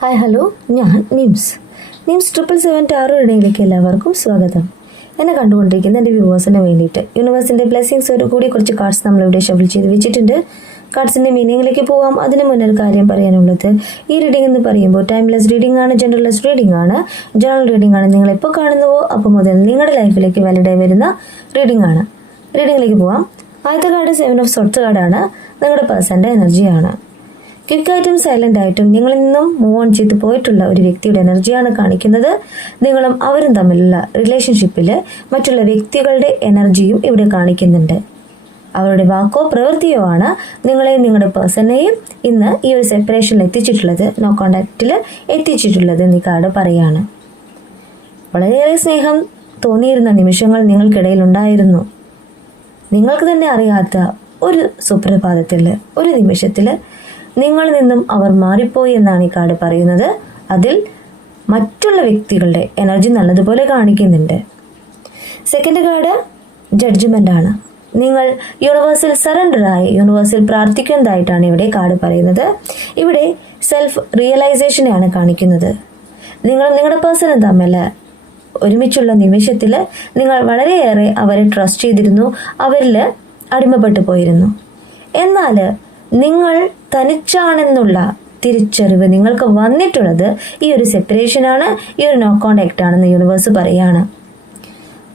Hi hello, ഞാൻ nymphs 777 taro റീഡിങ്ങിലേക്ക് എല്ലാവർക്കും സ്വാഗതം. എന്നെ കണ്ടുകൊണ്ടിരിക്കുന്ന എൻ്റെ വ്യൂവേഴ്സിന് വേണ്ടിയിട്ട് യൂണിവേഴ്സിൻ്റെ ബ്ലെസ്സിങ്സ് കൂടി കുറച്ച് കാർഡ്സ് നമ്മളിവിടെ ഷഫിൾ ചെയ്ത് വെച്ചിട്ടുണ്ട്. കാർഡ്സിൻ്റെ മീനിങ്ങിലേക്ക് പോവാം. അതിന് മുന്നേ ഒരു കാര്യം പറയാനുള്ളത്, ഈ റീഡിംഗ് എന്ന് പറയുമ്പോൾ ടൈംലെസ് റീഡിംഗ് ആണ്, ജനറൽലെസ് റീഡിംഗ് ആണ്, ജനറൽ റീഡിംഗ് ആണ്. നിങ്ങൾ എപ്പോൾ കാണുന്നുവോ അപ്പോൾ മുതൽ നിങ്ങളുടെ ലൈഫിലേക്ക് വാലിഡായി വരുന്ന റീഡിംഗ് ആണ്. റീഡിങ്ങിലേക്ക് പോവാം. ആദ്യത്തെ കാർഡ് 7 ഓഫ് സോർട്സ് കാർഡാണ്. നിങ്ങളുടെ പേഴ്സൻ്റെ എനർജിയാണ്. ക്വിക്കായിട്ടും സൈലന്റ് ആയിട്ടും നിങ്ങളിൽ നിന്നും മൂവ് ഓൺ ചെയ്ത് പോയിട്ടുള്ള ഒരു വ്യക്തിയുടെ എനർജിയാണ് കാണിക്കുന്നത്. നിങ്ങളും അവരും തമ്മിലുള്ള റിലേഷൻഷിപ്പിൽ മറ്റുള്ള വ്യക്തികളുടെ എനർജിയും ഇവിടെ കാണിക്കുന്നുണ്ട്. അവരുടെ വാക്കോ പ്രവൃത്തിയോ ആണ് നിങ്ങളെയും നിങ്ങളുടെ പേഴ്സണെയും ഇന്ന് ഈ ഒരു സെപ്പറേഷനിൽ എത്തിച്ചിട്ടുള്ളത്, നോ കോണ്ടാക്റ്റിൽ എത്തിച്ചിട്ടുള്ളത് എന്ന് കാർഡ് പറയാണ്. വളരെയേറെ സ്നേഹം തോന്നിയിരുന്ന നിമിഷങ്ങൾ നിങ്ങൾക്കിടയിൽ ഉണ്ടായിരുന്നു. നിങ്ങൾക്ക് തന്നെ അറിയാത്ത ഒരു സുപ്രഭാതത്തിൽ, ഒരു നിമിഷത്തിൽ നിങ്ങളിൽ നിന്നും അവർ മാറിപ്പോയി എന്നാണ് ഈ കാർഡ് പറയുന്നത്. അതിൽ മറ്റുള്ള വ്യക്തികളുടെ എനർജി നല്ലതുപോലെ കാണിക്കുന്നുണ്ട്. സെക്കൻഡ് കാർഡ് ജഡ്ജ്മെന്റ് ആണ്. നിങ്ങൾ യൂണിവേഴ്സിൽ സറണ്ടറായി യൂണിവേഴ്സിൽ പ്രാർത്ഥിക്കുന്നതായിട്ടാണ് ഇവിടെ കാർഡ് പറയുന്നത്. ഇവിടെ സെൽഫ് റിയലൈസേഷനെയാണ് കാണിക്കുന്നത്. നിങ്ങൾ നിങ്ങളുടെ പേഴ്സണും തമ്മിൽ ഒരുമിച്ചുള്ള നിമിഷത്തിൽ നിങ്ങൾ വളരെയേറെ അവരെ ട്രസ്റ്റ് ചെയ്തിരുന്നു, അവരിൽ അടിമപ്പെട്ടു പോയിരുന്നു. എന്നാൽ നിങ്ങൾ തനിച്ചാണെന്നുള്ള തിരിച്ചറിവ് നിങ്ങൾക്ക് വന്നിട്ടുള്ളത് ഈ ഒരു സെപ്പറേഷനാണ്, ഈ ഒരു നോ കോണ്ടാക്ട് ആണെന്ന് യൂണിവേഴ്സ് പറയാണ്.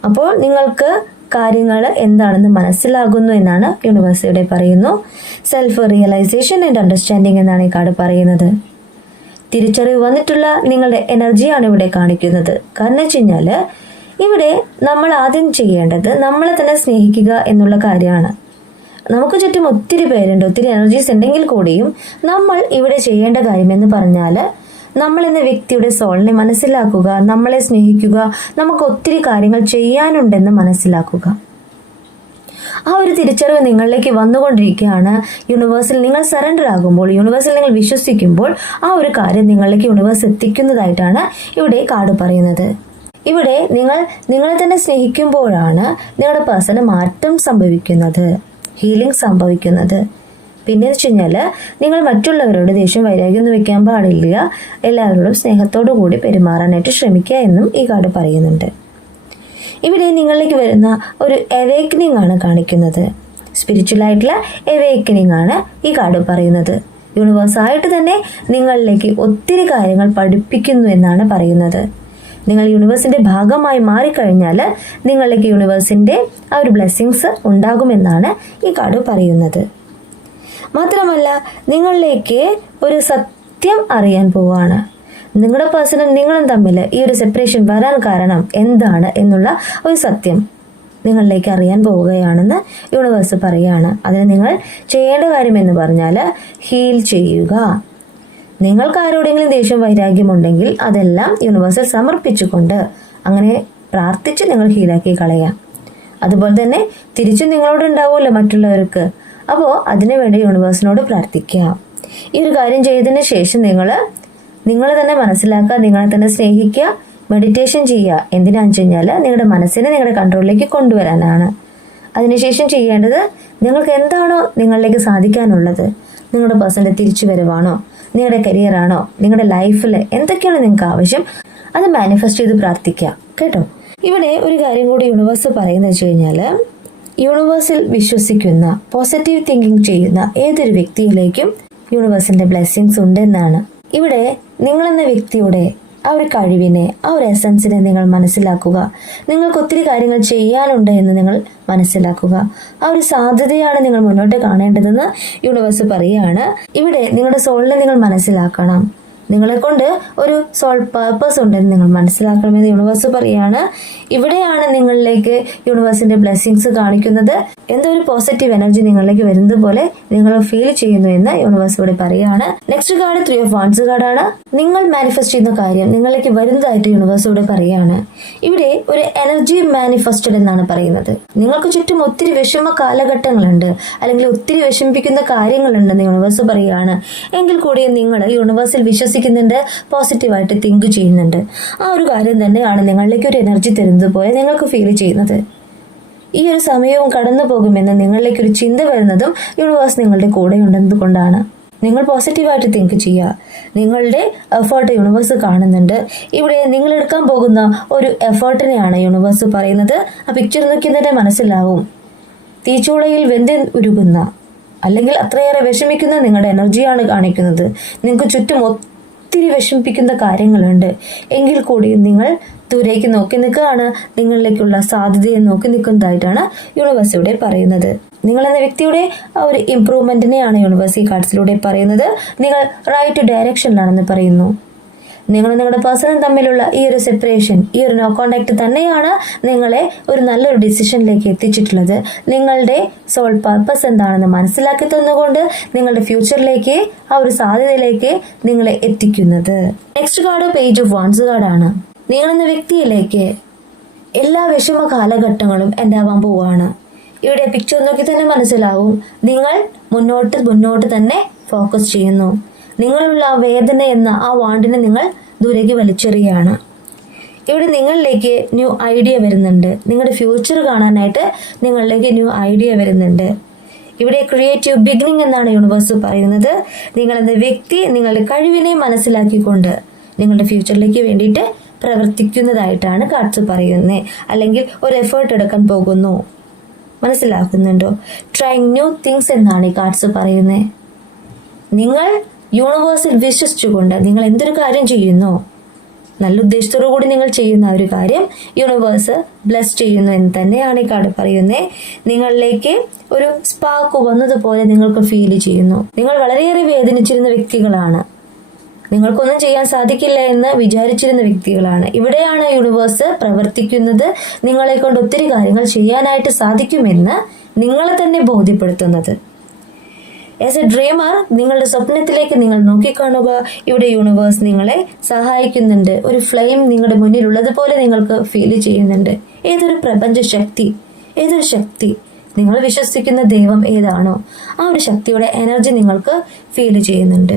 അപ്പോൾ നിങ്ങൾക്ക് കാര്യങ്ങൾ എന്താണെന്ന് മനസ്സിലാകുന്നു എന്നാണ് യൂണിവേഴ്സ് ഇവിടെ പറയുന്നു. സെൽഫ് റിയലൈസേഷൻ ആൻഡ് അണ്ടർസ്റ്റാൻഡിങ് എന്നാണ് ഈ കാർഡ് പറയുന്നത്. തിരിച്ചറിവ് വന്നിട്ടുള്ള നിങ്ങളുടെ എനർജിയാണ് ഇവിടെ കാണിക്കുന്നത്. കാരണം വെച്ച് കഴിഞ്ഞാൽ ഇവിടെ നമ്മൾ ആദ്യം ചെയ്യേണ്ടത് നമ്മളെ തന്നെ സ്നേഹിക്കുക എന്നുള്ള കാര്യമാണ്. നമുക്ക് ചുറ്റും ഒത്തിരി പേരുണ്ട്, ഒത്തിരി എനർജീസ് ഉണ്ടെങ്കിൽ കൂടിയും നമ്മൾ ഇവിടെ ചെയ്യേണ്ട കാര്യം എന്ന് പറഞ്ഞാൽ നമ്മൾ എന്ന വ്യക്തിയുടെ സോളിനെ മനസ്സിലാക്കുക, നമ്മളെ സ്നേഹിക്കുക, നമുക്ക് ഒത്തിരി കാര്യങ്ങൾ ചെയ്യാനുണ്ടെന്ന് മനസ്സിലാക്കുക. ആ ഒരു തിരിച്ചറിവ് നിങ്ങളിലേക്ക് വന്നുകൊണ്ടിരിക്കുകയാണ്. യൂണിവേഴ്സിൽ നിങ്ങൾ സറണ്ടർ ആകുമ്പോൾ, യൂണിവേഴ്സിൽ നിങ്ങൾ വിശ്വസിക്കുമ്പോൾ ആ ഒരു കാര്യം നിങ്ങളിലേക്ക് യൂണിവേഴ്സ് എത്തിക്കുന്നതായിട്ടാണ് ഇവിടെ കാർഡ് പറയുന്നത്. ഇവിടെ നിങ്ങൾ നിങ്ങളെ തന്നെ സ്നേഹിക്കുമ്പോഴാണ് നിങ്ങളുടെ പേഴ്സണ് മാറ്റം സംഭവിക്കുന്നത്, ഹീലിംഗ് സംഭവിക്കുന്നത്. പിന്നെ വെച്ച് കഴിഞ്ഞാൽ നിങ്ങൾ മറ്റുള്ളവരോട് ദേഷ്യം വൈരാഗ്യമൊന്നും വെക്കാൻ പാടില്ല, എല്ലാവരോടും സ്നേഹത്തോടു കൂടി പെരുമാറാനായിട്ട് ശ്രമിക്കുക എന്നും ഈ കാർഡ് പറയുന്നുണ്ട്. ഇവിടെ നിങ്ങളിലേക്ക് വരുന്ന ഒരു അവേക്കനിങ് ആണ് കാണിക്കുന്നത്. സ്പിരിച്വൽ ആയിട്ടുള്ള അവേക്കനിങ് ആണ് ഈ കാർഡ് പറയുന്നത്. യൂണിവേഴ്സായിട്ട് തന്നെ നിങ്ങളിലേക്ക് ഒത്തിരി കാര്യങ്ങൾ പഠിപ്പിക്കുന്നു എന്നാണ് പറയുന്നത്. നിങ്ങൾ യൂണിവേഴ്സിന്റെ ഭാഗമായി മാറിക്കഴിഞ്ഞാൽ നിങ്ങളിലേക്ക് യൂണിവേഴ്സിന്റെ ആ ഒരു ബ്ലെസ്സിങ്സ് ഉണ്ടാകുമെന്നാണ് ഈ കാർഡ് പറയുന്നത്. മാത്രമല്ല നിങ്ങളിലേക്ക് ഒരു സത്യം അറിയാൻ പോവാണ്. നിങ്ങളുടെ പേഴ്സണും നിങ്ങളും തമ്മിൽ ഈ ഒരു സെപ്പറേഷൻ വരാൻ കാരണം എന്താണ് എന്നുള്ള ഒരു സത്യം നിങ്ങളിലേക്ക് അറിയാൻ പോവുകയാണെന്ന് യൂണിവേഴ്സ് പറയുകയാണ്. അതിന് നിങ്ങൾ ചെയ്യേണ്ട കാര്യം എന്ന് പറഞ്ഞാൽ ഹീൽ ചെയ്യുക. നിങ്ങൾക്ക് ആരോടെങ്കിലും ദേഷ്യം വൈരാഗ്യമുണ്ടെങ്കിൽ അതെല്ലാം യൂണിവേഴ്സിൽ സമർപ്പിച്ചുകൊണ്ട് അങ്ങനെ പ്രാർത്ഥിച്ച് നിങ്ങൾ ഹീലാക്കി കളയാം. അതുപോലെ തന്നെ തിരിച്ചും നിങ്ങളോട് ഉണ്ടാവുമല്ലോ മറ്റുള്ളവർക്ക്, അപ്പോൾ അതിനുവേണ്ടി യൂണിവേഴ്സിനോട് പ്രാർത്ഥിക്കുക. ഈ ഒരു കാര്യം ചെയ്തതിന് ശേഷം നിങ്ങളെ തന്നെ മനസ്സിലാക്കുക, നിങ്ങളെ തന്നെ സ്നേഹിക്കുക, മെഡിറ്റേഷൻ ചെയ്യുക. എന്തിനാണെന്ന് വെച്ച് കഴിഞ്ഞാൽ നിങ്ങളുടെ മനസ്സിനെ നിങ്ങളുടെ കൺട്രോളിലേക്ക് കൊണ്ടുവരാനാണ്. അതിനുശേഷം ചെയ്യേണ്ടത് നിങ്ങൾക്ക് എന്താണോ നിങ്ങളിലേക്ക് സാധിക്കാനുള്ളത്, നിങ്ങളുടെ പേഴ്സന്റെ തിരിച്ചുവരവാണോ, നിങ്ങളുടെ കരിയറാണോ, നിങ്ങളുടെ ലൈഫിൽ എന്തൊക്കെയാണ് നിങ്ങൾക്ക് ആവശ്യം, അത് മാനിഫെസ്റ്റ് ചെയ്ത് പ്രാർത്ഥിക്കുക കേട്ടോ. ഇവിടെ ഒരു കാര്യം കൂടി യൂണിവേഴ്സ് പറയുന്നത് വെച്ച് കഴിഞ്ഞാൽ, യൂണിവേഴ്സിൽ വിശ്വസിക്കുന്ന, പോസിറ്റീവ് തിങ്കിങ് ചെയ്യുന്ന ഏതൊരു വ്യക്തിയിലേക്കും യൂണിവേഴ്സിന്റെ ബ്ലെസ്സിങ്സ് ഉണ്ടെന്നാണ്. ഇവിടെ നിങ്ങളെന്ന വ്യക്തിയുടെ ആ ഒരു കഴിവിനെ, ആ ഒരു എസൻസിനെ നിങ്ങൾ മനസ്സിലാക്കുക. നിങ്ങൾക്ക് ഒത്തിരി കാര്യങ്ങൾ ചെയ്യാനുണ്ട് എന്ന് നിങ്ങൾ മനസ്സിലാക്കുക. ആ ഒരു സാധ്യതയാണ് നിങ്ങൾ മുന്നോട്ട് കാണേണ്ടതെന്ന് യൂണിവേഴ്സ് പറയുകയാണ്. ഇവിടെ നിങ്ങളുടെ സോളിനെ നിങ്ങൾ മനസ്സിലാക്കണം. നിങ്ങളെ കൊണ്ട് ഒരു സോൾ പർപ്പസ് ഉണ്ടെന്ന് നിങ്ങൾ മനസ്സിലാക്കണമെന്ന് യൂണിവേഴ്സ് പറയുകയാണ്. ഇവിടെയാണ് നിങ്ങളിലേക്ക് യൂണിവേഴ്സിന്റെ ബ്ലെസ്സിങ്സ് കാണിക്കുന്നത്. എന്തോ ഒരു പോസിറ്റീവ് എനർജി നിങ്ങളിലേക്ക് വരുന്നത് പോലെ നിങ്ങൾ ഫീൽ ചെയ്യുന്നു എന്ന് യൂണിവേഴ്സ് ഇവിടെ പറയുകയാണ്. നെക്സ്റ്റ് കാർഡ് 3 ഓഫ് വാണ്ട്സ് കാർഡാണ്. നിങ്ങൾ മാനിഫെസ്റ്റ് ചെയ്യുന്ന കാര്യം നിങ്ങളിലേക്ക് വരുന്നതായിട്ട് യൂണിവേഴ്സ് ഇവിടെ പറയുകയാണ്. ഇവിടെ ഒരു എനർജി മാനിഫെസ്റ്റഡ് എന്നാണ് പറയുന്നത്. നിങ്ങൾക്ക് ചുറ്റും ഒത്തിരി വിഷമ കാലഘട്ടങ്ങളുണ്ട്, അല്ലെങ്കിൽ ഒത്തിരി വിഷമിപ്പിക്കുന്ന കാര്യങ്ങളുണ്ടെന്ന് യൂണിവേഴ്സ് പറയുകയാണ്. എങ്കിൽ കൂടി നിങ്ങൾ യൂണിവേഴ്സിൽ വിശ്വസിക്കുന്നുണ്ട്, പോസിറ്റീവായിട്ട് തിങ്ക് ചെയ്യുന്നുണ്ട്. ആ ഒരു കാര്യം തന്നെയാണ് നിങ്ങളിലേക്ക് ഒരു എനർജി തരുന്നത് പോലെ നിങ്ങൾക്ക് ഫീൽ ചെയ്യുന്നത്. ഈ ഒരു സമയവും കടന്നു പോകുമെന്ന് നിങ്ങളിലേക്ക് ഒരു ചിന്ത വരുന്നതും യൂണിവേഴ്സ് നിങ്ങളുടെ കൂടെ ഉണ്ടെന്നത് കൊണ്ടാണ്. നിങ്ങൾ പോസിറ്റീവായിട്ട് തിങ്ക് ചെയ്യുക. നിങ്ങളുടെ എഫേർട്ട് യൂണിവേഴ്സ് കാണുന്നുണ്ട്. ഇവിടെ നിങ്ങൾ എടുക്കാൻ പോകുന്ന ഒരു എഫേർട്ടിനെയാണ് യൂണിവേഴ്സ് പറയുന്നത്. ആ പിക്ചർ നോക്കി തന്നെ മനസ്സിലാവും. തീച്ചൂളയിൽ വെന്ത് ഉരുകുന്ന അല്ലെങ്കിൽ അത്രയേറെ വിഷമിക്കുന്ന നിങ്ങളുടെ എനർജിയാണ് കാണിക്കുന്നത്. നിങ്ങൾക്ക് ചുറ്റും ഒത്തിരി വിഷമിപ്പിക്കുന്ന കാര്യങ്ങളുണ്ട്. എങ്കിൽ കൂടിയും നിങ്ങൾ ദൂരേക്ക് നോക്കി നിൽക്കുകയാണ്. നിങ്ങളിലേക്കുള്ള സാധ്യതയെ നോക്കി നിൽക്കുന്നതായിട്ടാണ് യൂണിവേഴ്സ് ഇവിടെ പറയുന്നത്. നിങ്ങൾ എന്ന വ്യക്തിയുടെ ആ ഒരു ഇംപ്രൂവ്മെന്റിനെയാണ് യൂണിവേഴ്സ് ഈ കാർഡ്സിലൂടെ പറയുന്നത്. നിങ്ങൾ റൈറ്റ് ഡയറക്ഷനിലാണെന്ന് പറയുന്നു. നിങ്ങളും നിങ്ങളുടെ പേഴ്സണും തമ്മിലുള്ള ഈ ഒരു സെപ്പറേഷൻ, ഈ ഒരു നോ കോണ്ടാക്ട് തന്നെയാണ് നിങ്ങളെ ഒരു നല്ലൊരു ഡിസിഷനിലേക്ക് എത്തിച്ചിട്ടുള്ളത്. നിങ്ങളുടെ സോൾ പർപ്പസ് എന്താണെന്ന് മനസ്സിലാക്കി തന്നുകൊണ്ട് നിങ്ങളുടെ ഫ്യൂച്ചറിലേക്ക്, ആ ഒരു സാധ്യതയിലേക്ക് നിങ്ങളെ എത്തിക്കുന്നത്. Next card page of wands കാർഡാണ്. നിങ്ങളെന്ന വ്യക്തിയിലേക്ക് എല്ലാ വിഷമ കാലഘട്ടങ്ങളും ഉണ്ടാവാൻ പോവാണ്. ഇവിടെ പിക്ചർ നോക്കി തന്നെ മനസ്സിലാവും. നിങ്ങൾ മുന്നോട്ട് തന്നെ ഫോക്കസ് ചെയ്യുന്നു. നിങ്ങളുള്ള ആ വേദന എന്ന ആ വാണ്ടിനെ നിങ്ങൾ ദൂരേക്ക് വലിച്ചെറിയുകയാണ്. ഇവിടെ നിങ്ങളിലേക്ക് ന്യൂ ഐഡിയ വരുന്നുണ്ട്. നിങ്ങളുടെ ഫ്യൂച്ചർ കാണാനായിട്ട് നിങ്ങളിലേക്ക് ന്യൂ ഐഡിയ വരുന്നുണ്ട്. ഇവിടെ ക്രിയേറ്റീവ് ബിഗിനിങ് എന്നാണ് യൂണിവേഴ്സ് പറയുന്നത്. നിങ്ങളെന്ന വ്യക്തി നിങ്ങളുടെ കഴിവിനെ മനസ്സിലാക്കിക്കൊണ്ട് നിങ്ങളുടെ ഫ്യൂച്ചറിലേക്ക് വേണ്ടിയിട്ട് പ്രവർത്തിക്കുന്നതായിട്ടാണ് കാർഡ്സ് പറയുന്നത്. അല്ലെങ്കിൽ ഒരു എഫേർട്ട് എടുക്കാൻ പോകുന്നു. മനസ്സിലാക്കുന്നുണ്ടോ? ട്രൈങ് ന്യൂ തിങ്സ് എന്നാണ് ഈ കാർഡ്സ് പറയുന്നത്. നിങ്ങൾ യൂണിവേഴ്സിൽ വിശ്വസിച്ചുകൊണ്ട് നിങ്ങൾ എന്തൊരു കാര്യം ചെയ്യുന്നു, നല്ല ഉദ്ദേശത്തോടു കൂടി നിങ്ങൾ ചെയ്യുന്ന ഒരു കാര്യം യൂണിവേഴ്സ് ബ്ലെസ് ചെയ്യുന്നു എന്ന് തന്നെയാണ് ഈ കാർഡ് പറയുന്നത്. നിങ്ങളിലേക്ക് ഒരു സ്പാർക്ക് വന്നതുപോലെ നിങ്ങൾക്ക് ഫീൽ ചെയ്യുന്നു. നിങ്ങൾ വളരെയേറെ വേദനിച്ചിരുന്ന വ്യക്തികളാണ്. നിങ്ങൾക്കൊന്നും ചെയ്യാൻ സാധിക്കില്ല എന്ന് വിചാരിച്ചിരുന്ന വ്യക്തികളാണ്. ഇവിടെയാണ് യൂണിവേഴ്സ് പ്രവർത്തിക്കുന്നത്. നിങ്ങളെ കൊണ്ട് ഒത്തിരി കാര്യങ്ങൾ ചെയ്യാനായിട്ട് സാധിക്കുമെന്ന് നിങ്ങളെ തന്നെ ബോധ്യപ്പെടുത്തുന്നത്. ആസ് എ ഡ്രീമർ നിങ്ങളുടെ സ്വപ്നത്തിലേക്ക് നിങ്ങൾ നോക്കിക്കാണുക. ഇവിടെ യൂണിവേഴ്സ് നിങ്ങളെ സഹായിക്കുന്നുണ്ട്. ഒരു ഫ്ലെയിം നിങ്ങളുടെ മുന്നിലുള്ളതുപോലെ നിങ്ങൾക്ക് ഫീൽ ചെയ്യുന്നുണ്ട്. ഏതൊരു പ്രപഞ്ച ശക്തി, ഏതൊരു ശക്തി, നിങ്ങൾ വിശ്വസിക്കുന്ന ദൈവം ഏതാണോ ആ ഒരു ശക്തിയുടെ എനർജി നിങ്ങൾക്ക് ഫീൽ ചെയ്യുന്നുണ്ട്.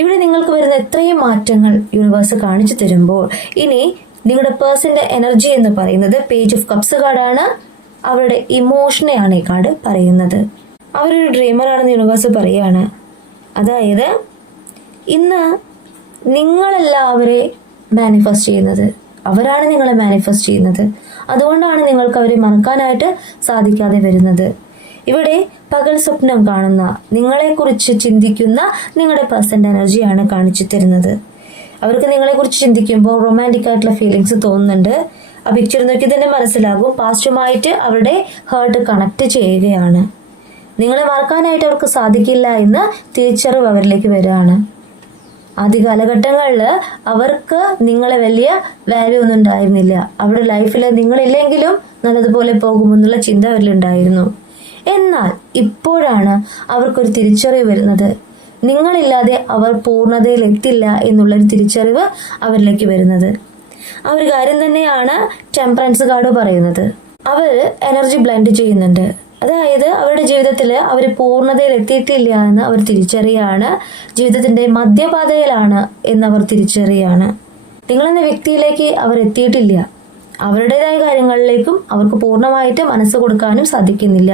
ഇവിടെ നിങ്ങൾക്ക് വരുന്ന എത്രയും മാറ്റങ്ങൾ യൂണിവേഴ്സ് കാണിച്ചു തരുമ്പോൾ ഇനി നിങ്ങളുടെ പേഴ്സന്റെ എനർജി എന്ന് പറയുന്നത് പേജ് ഓഫ് കപ്സ് കാർഡാണ്. അവരുടെ ഇമോഷനെയാണ് ഈ കാർഡ് പറയുന്നത്. അവരൊരു ഡ്രീമറാണെന്ന് യൂണിവേഴ്സ് പറയുകയാണ്. അതായത് ഇന്ന് നിങ്ങളല്ല അവരെ മാനിഫെസ്റ്റ് ചെയ്യുന്നത്, അവരാണ് നിങ്ങളെ മാനിഫെസ്റ്റ് ചെയ്യുന്നത്. അതുകൊണ്ടാണ് നിങ്ങൾക്ക് അവരെ മറക്കാനായിട്ട് സാധിക്കാതെ വരുന്നത്. ഇവിടെ പകൽ സ്വപ്നം കാണുന്ന, നിങ്ങളെക്കുറിച്ച് ചിന്തിക്കുന്ന നിങ്ങളുടെ പേഴ്സന്റെ എനർജിയാണ് കാണിച്ചു തരുന്നത്. അവർക്ക് നിങ്ങളെക്കുറിച്ച് ചിന്തിക്കുമ്പോൾ റൊമാൻറ്റിക് ആയിട്ടുള്ള ഫീലിങ്സ് തോന്നുന്നുണ്ട്. ആ പിക്ചർ നോക്കി തന്നെ മനസ്സിലാകും. പാസ്റ്റുമായിട്ട് അവരുടെ ഹേർട്ട് കണക്ട് ചെയ്യുകയാണ്. നിങ്ങളെ മറക്കാനായിട്ട് അവർക്ക് സാധിക്കില്ല എന്ന് തിരിച്ചറിവ് അവരിലേക്ക് വരികയാണ്. ആദ്യ കാലഘട്ടങ്ങളിൽ അവർക്ക് നിങ്ങളെ വലിയ വാല്യൂ ഒന്നും ഉണ്ടായിരുന്നില്ല. അവരുടെ ലൈഫിൽ നിങ്ങളില്ലെങ്കിലും നല്ലതുപോലെ പോകുമെന്നുള്ള ചിന്ത അവരിലുണ്ടായിരുന്നു. എന്നാൽ ഇപ്പോഴാണ് അവർക്കൊരു തിരിച്ചറിവ് വരുന്നത്. നിങ്ങളില്ലാതെ അവർ പൂർണ്ണതയിൽ എത്തില്ല എന്നുള്ളൊരു തിരിച്ചറിവ് അവരിലേക്ക് വരുന്നത്. ആ ഒരു കാര്യം തന്നെയാണ് ടെമ്പറൻസ് കാർഡ് പറയുന്നത്. അവർ എനർജി ബ്ലെൻഡ് ചെയ്യുന്നുണ്ട്. അതായത് അവരുടെ ജീവിതത്തിൽ അവർ പൂർണ്ണതയിൽ എത്തിയിട്ടില്ല എന്ന് അവർ തിരിച്ചറിയാണ്. ജീവിതത്തിന്റെ മധ്യപാതയിലാണ് എന്നവർ തിരിച്ചറിയാണ്. നിങ്ങളെന്ന വ്യക്തിയിലേക്ക് അവർ എത്തിയിട്ടില്ല. അവരുടേതായ കാര്യങ്ങളിലേക്കും അവർക്ക് പൂർണ്ണമായിട്ട് മനസ്സ് കൊടുക്കാനും സാധിക്കുന്നില്ല.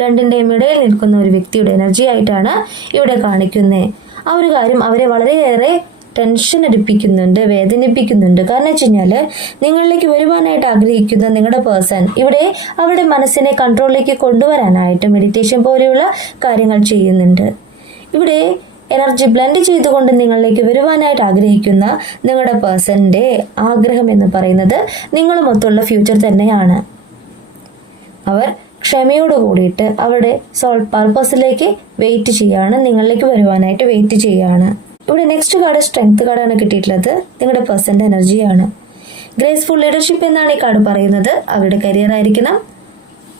രണ്ടിൻ്റെയും ഇടയിൽ നിൽക്കുന്ന ഒരു വ്യക്തിയുടെ എനർജി ആയിട്ടാണ് ഇവിടെ കാണിക്കുന്നത്. ആ ഒരു കാര്യം അവരെ വളരെയേറെ ടെൻഷൻ അടിപ്പിക്കുന്നുണ്ട്, വേദനിപ്പിക്കുന്നുണ്ട്. കാരണം വെച്ച് കഴിഞ്ഞാൽ നിങ്ങളിലേക്ക് വരുവാനായിട്ട് ആഗ്രഹിക്കുന്ന നിങ്ങളുടെ പേഴ്സൺ ഇവിടെ അവരുടെ മനസ്സിനെ കൺട്രോളിലേക്ക് കൊണ്ടുവരാനായിട്ട് മെഡിറ്റേഷൻ പോലെയുള്ള കാര്യങ്ങൾ ചെയ്യുന്നുണ്ട്. ഇവിടെ എനർജി ബ്ലെൻഡ് ചെയ്തുകൊണ്ട് നിങ്ങളിലേക്ക് വരുവാനായിട്ട് ആഗ്രഹിക്കുന്ന നിങ്ങളുടെ പേഴ്സന്റെ ആഗ്രഹം എന്ന് പറയുന്നത് നിങ്ങളുമൊത്തുള്ള ഫ്യൂച്ചർ തന്നെയാണ്. അവർ ക്ഷമയോട് കൂടിയിട്ട് അവരുടെ സോൾ പർപ്പസിലേക്ക് വെയിറ്റ് ചെയ്യാണ്, നിങ്ങളിലേക്ക് വരുവാനായിട്ട് വെയിറ്റ് ചെയ്യാണ്. ഇവിടെ നെക്സ്റ്റ് കാർഡ് സ്ട്രെങ്ത് കാർഡാണ് കിട്ടിയിട്ടുള്ളത്. നിങ്ങളുടെ പേഴ്സന്റെ എനർജിയാണ്. ഗ്രേസ്ഫുൾ ലീഡർഷിപ്പ് എന്നാണ് ഈ കാർഡ് പറയുന്നത്. അവരുടെ കരിയർ ആയിരിക്കണം.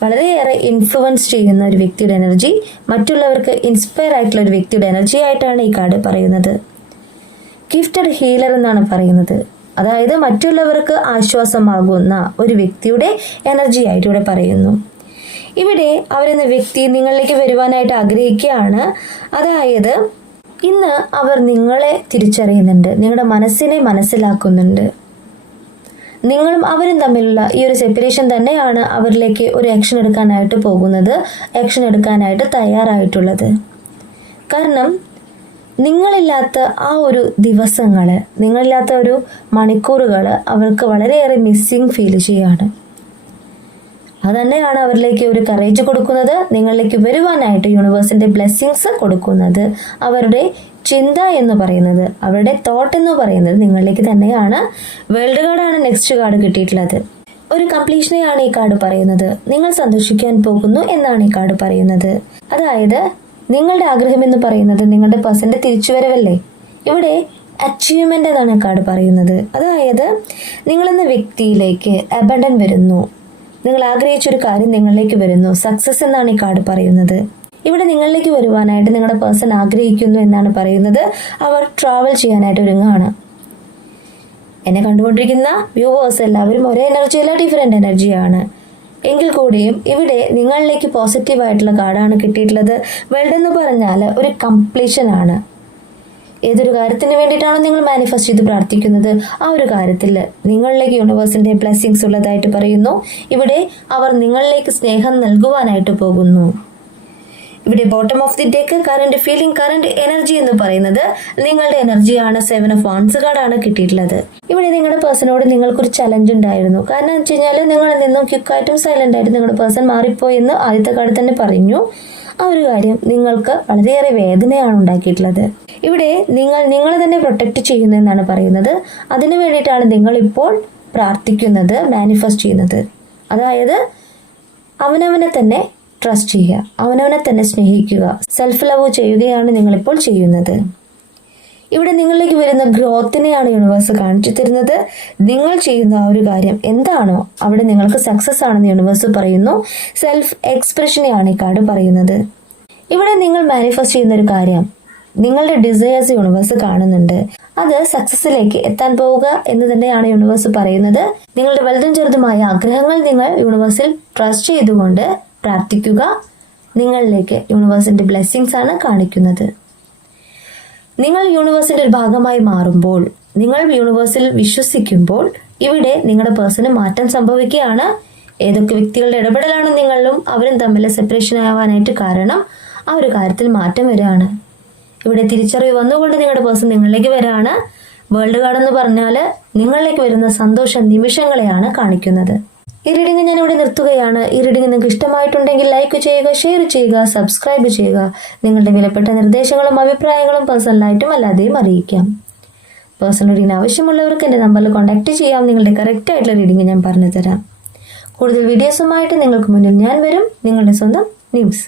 വളരെയേറെ ഇൻഫ്ലുവൻസ് ചെയ്യുന്ന ഒരു വ്യക്തിയുടെ എനർജി, മറ്റുള്ളവർക്ക് ഇൻസ്പയർ ആയിട്ടുള്ള ഒരു വ്യക്തിയുടെ എനർജി ആയിട്ടാണ് ഈ കാർഡ് പറയുന്നത്. ഗിഫ്റ്റഡ് ഹീലർ എന്നാണ് പറയുന്നത്. അതായത് മറ്റുള്ളവർക്ക് ആശ്വാസമാകുന്ന ഒരു വ്യക്തിയുടെ എനർജി ആയിട്ട് ഇവിടെ പറയുന്നു. ഇവിടെ അവരെന്ന വ്യക്തി നിങ്ങളിലേക്ക് വരുവാനായിട്ട് ആഗ്രഹിക്കുകയാണ്. അതായത് ഇന്ന് അവർ നിങ്ങളെ തിരിച്ചറിയുന്നുണ്ട്, നിങ്ങളുടെ മനസ്സിനെ മനസ്സിലാക്കുന്നുണ്ട്. നിങ്ങളും അവരും തമ്മിലുള്ള ഈ ഒരു സെപ്പറേഷൻ തന്നെയാണ് അവരിലേക്ക് ഒരു ആക്ഷൻ എടുക്കാനായിട്ട് പോകുന്നത്, ആക്ഷൻ എടുക്കാനായിട്ട് തയ്യാറായിട്ടുള്ളത്. കാരണം നിങ്ങളില്ലാത്ത ആ ഒരു ദിവസങ്ങൾ, നിങ്ങളില്ലാത്ത ഒരു മണിക്കൂറുകൾ അവർക്ക് വളരെയേറെ മിസ്സിങ് ഫീൽ ചെയ്യാണ്. അതുതന്നെയാണ് അവരിലേക്ക് ഒരു കറേജ് കൊടുക്കുന്നത്, നിങ്ങളിലേക്ക് വരുവാനായിട്ട് യൂണിവേഴ്സിന്റെ ബ്ലെസ്സിങ്സ് കൊടുക്കുന്നത്. അവരുടെ ചിന്ത എന്ന് പറയുന്നത്, അവരുടെ തോട്ട് എന്ന് പറയുന്നത് നിങ്ങളിലേക്ക് തന്നെയാണ്. വേൾഡ് കാർഡാണ് നെക്സ്റ്റ് കാർഡ് കിട്ടിയിട്ടുള്ളത്. ഒരു കംപ്ലീഷനെയാണ് ഈ കാർഡ് പറയുന്നത്. നിങ്ങൾ സന്തോഷിക്കാൻ പോകുന്നു എന്നാണ് ഈ കാർഡ് പറയുന്നത്. അതായത് നിങ്ങളുടെ ആഗ്രഹം എന്ന് പറയുന്നത് നിങ്ങളുടെ പേഴ്സന്റെ തിരിച്ചുവരവല്ലേ. ഇവിടെ അച്ചീവ്മെന്റ് എന്നാണ് കാർഡ് പറയുന്നത്. അതായത് നിങ്ങളെന്ന വ്യക്തിയിലേക്ക് അബണ്ടൻ വരുന്നു, നിങ്ങൾ ആഗ്രഹിച്ചൊരു കാര്യം നിങ്ങളിലേക്ക് വരുന്നു, സക്സസ് എന്നാണ് ഈ കാർഡ് പറയുന്നത്. ഇവിടെ നിങ്ങളിലേക്ക് വരുവാനായിട്ട് നിങ്ങളുടെ പേഴ്സൺ ആഗ്രഹിക്കുന്നു എന്നാണ് പറയുന്നത്. അവർ ട്രാവൽ ചെയ്യാനായിട്ട് ഒരുങ്ങാണ്. എന്നെ കണ്ടുകൊണ്ടിരിക്കുന്ന വ്യൂവേഴ്സ് എല്ലാവരും ഒരേ എനർജിയല്ല, ഡിഫറെന്റ് എനർജിയാണ്. എങ്കിൽ കൂടിയും ഇവിടെ നിങ്ങളിലേക്ക് പോസിറ്റീവായിട്ടുള്ള കാർഡാണ് കിട്ടിയിട്ടുള്ളത്. വേൾഡ് എന്ന് പറഞ്ഞാൽ ഒരു കംപ്ലീഷൻ ആണ്. ഏതൊരു കാര്യത്തിന് വേണ്ടിയിട്ടാണോ നിങ്ങൾ മാനിഫെസ്റ്റ് ചെയ്ത് പ്രാർത്ഥിക്കുന്നത്, ആ ഒരു കാര്യത്തിൽ നിങ്ങളിലേക്ക് യൂണിവേഴ്സിന്റെ ബ്ലെസ്സിങ്സ് ഉള്ളതായിട്ട് പറയുന്നു. ഇവിടെ അവർ നിങ്ങളിലേക്ക് സ്നേഹം നൽകുവാനായിട്ട് പോകുന്നു. ഇവിടെ bottom of the deck current feeling, current energy എന്ന് പറയുന്നത് നിങ്ങളുടെ എനർജിയാണ്. 7 ഓഫ് വാൻഡ്സ് കാർഡാണ് കിട്ടിയിട്ടുള്ളത്. ഇവിടെ നിങ്ങളുടെ പേഴ്സണോട് നിങ്ങൾക്കൊരു ചലഞ്ച് ഉണ്ടായിരുന്നു. കാരണം എന്ന് വെച്ച് കഴിഞ്ഞാൽ നിങ്ങളിൽ നിന്നും ക്വിക്കായിട്ടും സൈലന്റ് ആയിട്ട് നിങ്ങളുടെ പേഴ്സൺ മാറിപ്പോയി എന്ന് ആദ്യത്തെ കാർഡ് തന്നെ പറഞ്ഞു. ആ ഒരു കാര്യം നിങ്ങൾക്ക് വളരെയേറെ വേദനയാണ് ഉണ്ടാക്കിയിട്ടുള്ളത്. ഇവിടെ നിങ്ങൾ തന്നെ പ്രൊട്ടക്ട് ചെയ്യുന്നു എന്നാണ് പറയുന്നത്. അതിനു വേണ്ടിയിട്ടാണ് നിങ്ങൾ ഇപ്പോൾ പ്രാർത്ഥിക്കുന്നത്, മാനിഫെസ്റ്റ് ചെയ്യുന്നത്. അതായത് അവനവനെ തന്നെ ട്രസ്റ്റ് ചെയ്യുക, അവനവനെ തന്നെ സ്നേഹിക്കുക, സെൽഫ് ലവ് ചെയ്യുകയാണ് നിങ്ങളിപ്പോൾ ചെയ്യുന്നത്. ഇവിടെ നിങ്ങളിലേക്ക് വരുന്ന ഗ്രോത്തിനെയാണ് യൂണിവേഴ്സ് കാണിച്ചു തരുന്നത്. നിങ്ങൾ ചെയ്യുന്ന ആ ഒരു കാര്യം എന്താണോ അവിടെ നിങ്ങൾക്ക് സക്സസ് ആണെന്ന് യൂണിവേഴ്സ് പറയുന്നു. സെൽഫ് എക്സ്പ്രഷനെയാണ് ഈ കാർഡ് പറയുന്നത്. ഇവിടെ നിങ്ങൾ മാനിഫെസ്റ്റ് ചെയ്യുന്ന ഒരു കാര്യം, നിങ്ങളുടെ ഡിസയേഴ്സ് യൂണിവേഴ്സ് കാണുന്നുണ്ട്. അത് സക്സസിലേക്ക് എത്താൻ പോവുക എന്ന് തന്നെയാണ് യൂണിവേഴ്സ് പറയുന്നത്. നിങ്ങളുടെ വലുതും ചെറുതുമായ ആഗ്രഹങ്ങൾ നിങ്ങൾ യൂണിവേഴ്സിൽ ട്രസ്റ്റ് ചെയ്തുകൊണ്ട് പ്രാർത്ഥിക്കുക. നിങ്ങളിലേക്ക് യൂണിവേഴ്സിന്റെ ബ്ലെസ്സിങ്സ് ആണ് കാണിക്കുന്നത്. നിങ്ങൾ യൂണിവേഴ്സിന്റെ ഒരു ഭാഗമായി മാറുമ്പോൾ, നിങ്ങൾ യൂണിവേഴ്സിൽ വിശ്വസിക്കുമ്പോൾ ഇവിടെ നിങ്ങളുടെ പേഴ്സണ് മാറ്റം സംഭവിക്കുകയാണ്. ഏതൊക്കെ വ്യക്തികളുടെ ഇടപെടലാണ് നിങ്ങളും അവരും തമ്മിൽ സെപ്പറേഷൻ ആവാനായിട്ട് കാരണം, ആ ഒരു കാര്യത്തിൽ മാറ്റം വരികയാണ്. ഇവിടെ തിരിച്ചറിവ് വന്നുകൊണ്ട് നിങ്ങളുടെ പേഴ്സൺ നിങ്ങളിലേക്ക് വരികയാണ്. വേൾഡ് കാർഡ് എന്ന് പറഞ്ഞാൽ നിങ്ങളിലേക്ക് വരുന്ന സന്തോഷ നിമിഷങ്ങളെയാണ് കാണിക്കുന്നത്. ഈ റീഡിംഗ് ഞാൻ ഇവിടെ നിർത്തുകയാണ്. ഈ റീഡിംഗ് നിങ്ങൾക്ക് ഇഷ്ടമായിട്ടുണ്ടെങ്കിൽ ലൈക്ക് ചെയ്യുക, ഷെയർ ചെയ്യുക, സബ്സ്ക്രൈബ് ചെയ്യുക. നിങ്ങളുടെ വിലപ്പെട്ട നിർദ്ദേശങ്ങളും അഭിപ്രായങ്ങളും പേഴ്സണലായിട്ടും അല്ലാതെയും അറിയിക്കാം. പേഴ്സണൽ റീഡിംഗ് ആവശ്യമുള്ളവർക്ക് എൻ്റെ നമ്പറിൽ കോൺടാക്ട് ചെയ്യാം. നിങ്ങളുടെ കറക്റ്റ് ആയിട്ടുള്ള റീഡിംഗ് ഞാൻ പറഞ്ഞു തരാം. കൂടുതൽ വീഡിയോസുമായിട്ട് നിങ്ങൾക്ക് മുന്നിൽ ഞാൻ വരും. നിങ്ങളുടെ സ്വന്തം ന്യൂസ്.